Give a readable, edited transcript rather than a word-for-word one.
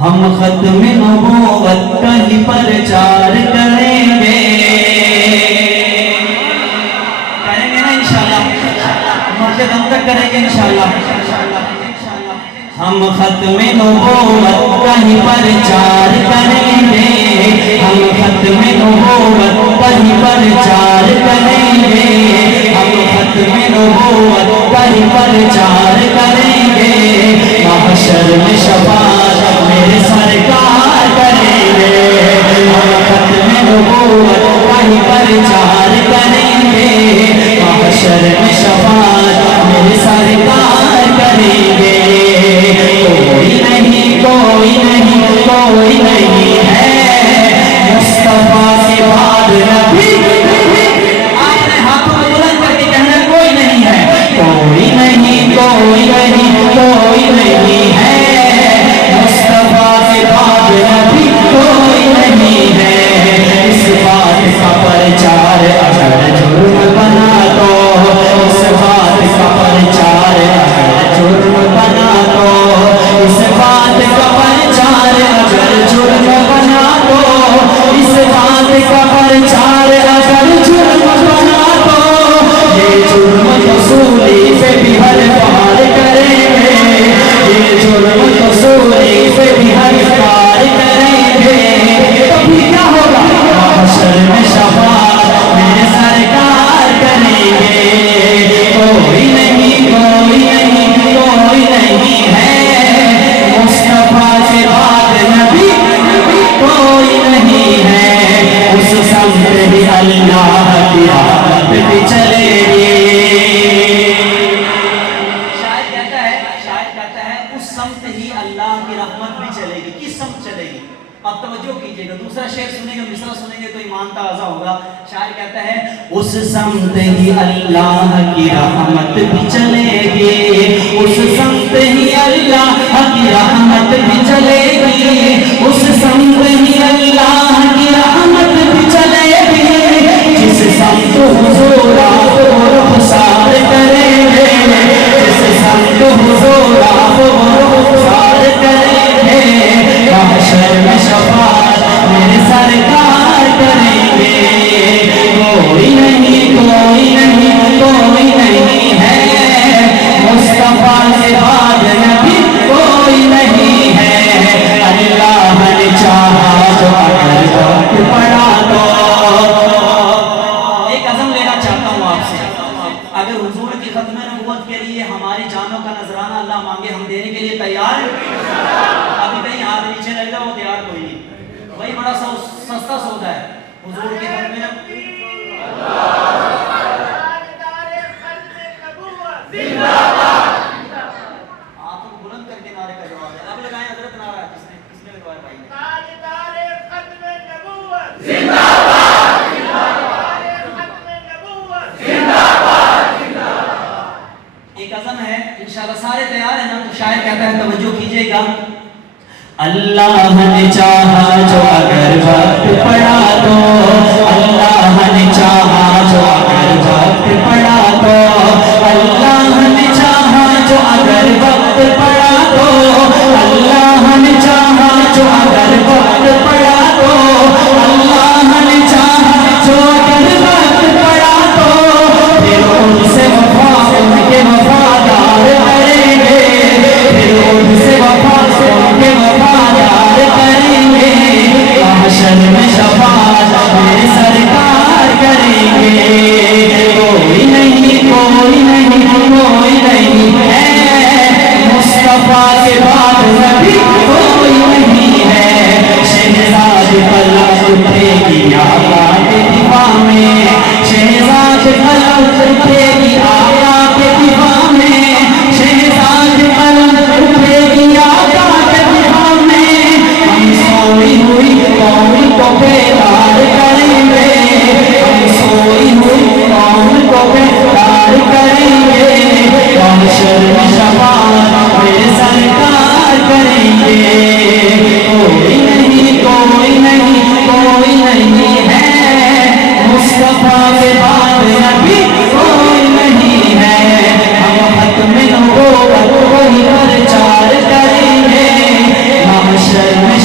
ہم ختم نبوت کا ہی پرچار کریں گے نا انشاءاللہ، مرتے دم تک کریں گے انشاءاللہ۔ ہم ختم نبوت کا ہی پرچار کریں گے، ہم ختم نبوت کا ہی پرچار کریں گے، ہم ختم نبوت کا ہی پرچار کریں گے، محشر میں شفاعت میرے سرکار کریں گے، ہم ختم نبوت کا ہی پرچار کریں گے، محشر میں شفاعت میرے سرکار کریں گے۔ کوئی نہیں کوئی نہیں کوئی نہیں ہے مصطفیٰ کے بعد نبی، آپ نے ہاتھوں کو بلند کر کے کہنا کوئی نہیں ہے، کوئی نہیں کوئی نہیں کوئی نہیں ہے مصطفیٰ کے بعد نبی، کوئی نہیں ہے۔ اس بات کا پرچار اگر جرم بنا تو، اس بات کا پرچار اگر جرم بنا تو، اس بات کا پرچار اگر جرم بنا تو، اس بات کا پرچار اگر جرم بنا تو، یہ جرم رسولی پہ بھی ہر پار کریں گے، یہ جرم رسولی پہ بھی ہر پار کریں گے۔ کبھی کیا ہوگا؟ محشر میں شفاعت میرے سرکار کریں گے۔ کوئی نہیں کوئی نہیں کوئی نہیں ہے مصطفیٰ کے بعد نبی، کوئی نہیں ہے۔ اس سمت ہی اللہ کی رحمت بھی چلے گی۔ شاعر کہتا ہے اس سمت ہی اللہ کی رحمت بھی چلے گی۔ کس سمت چلے گی؟ اب توجہ کیجئے گا، دوسرا شعر سنیں گے، مصرع سنیں گے تو ایمان تازہ ہوگا۔ شاعر کہتا ہے اس سمت ہی اللہ کی رحمت بھی چلے گی، اس سمت ہی اللہ کی رحمت بھی چلے گی، اس سمت ہی اللہ کی رحمت بھی چلے گی، جس سمت حضور آپ رخسار کریں گے، جس سمت حضور آپ رخسار کریں گے، محشر میں شفاعت میرے سرکار کریں گے۔ کوئی نہیں کوئی نہیں کوئی نہیں ہے مصطفیٰ کے بعد نبی، کوئی نہیں ہے۔ اللہ نے چاہا جو اگر وقت پڑا تو، ایک عزم لینا چاہتا ہوں آپ سے، اگر حضور کی ختم نبوت کے لیے ہماری جانوں کا نذرانہ اللہ مانگے، ہم دینے کے لیے تیار ہیں؟ ابھی کہیں ہاتھ نیچے رہ جاؤ، تیار کوئی نہیں، وہی بڑا سستا سودا ہے حضور کی ختم نبوت۔ ہاتھوں کو بلند کر کے نعرے کا جواب ہے، اب لگائیں حضرت نعرہ، کس نے لگوایا بھائی؟ ایک عزم ہے انشاءاللہ، سارے تیار ہیں نا؟ تو شاعر کہتا ہے توجہ کیجئے گا، اللہ نے چاہا جو اگر وقت پڑا تو، اللہ نے چاہا جو اگر وقت پڑا تو، اللہ نے چاہا جو اگر وقت پڑا تو، اللہ نے چاہا جو اگر وقت پڑا تو، اللہ نے چاہا جو اگر وقت پڑا تو، پھر ان سے وفا ان کے وفادار کریں گے، پھر ان سے وفا ان کے وفادار کریں گے، محشر میں شفاعت میرے سرکار کریں گے۔ کوئی نہیں کوئی نہیں کوئی نہیں ہے مصطفیٰ محشر میں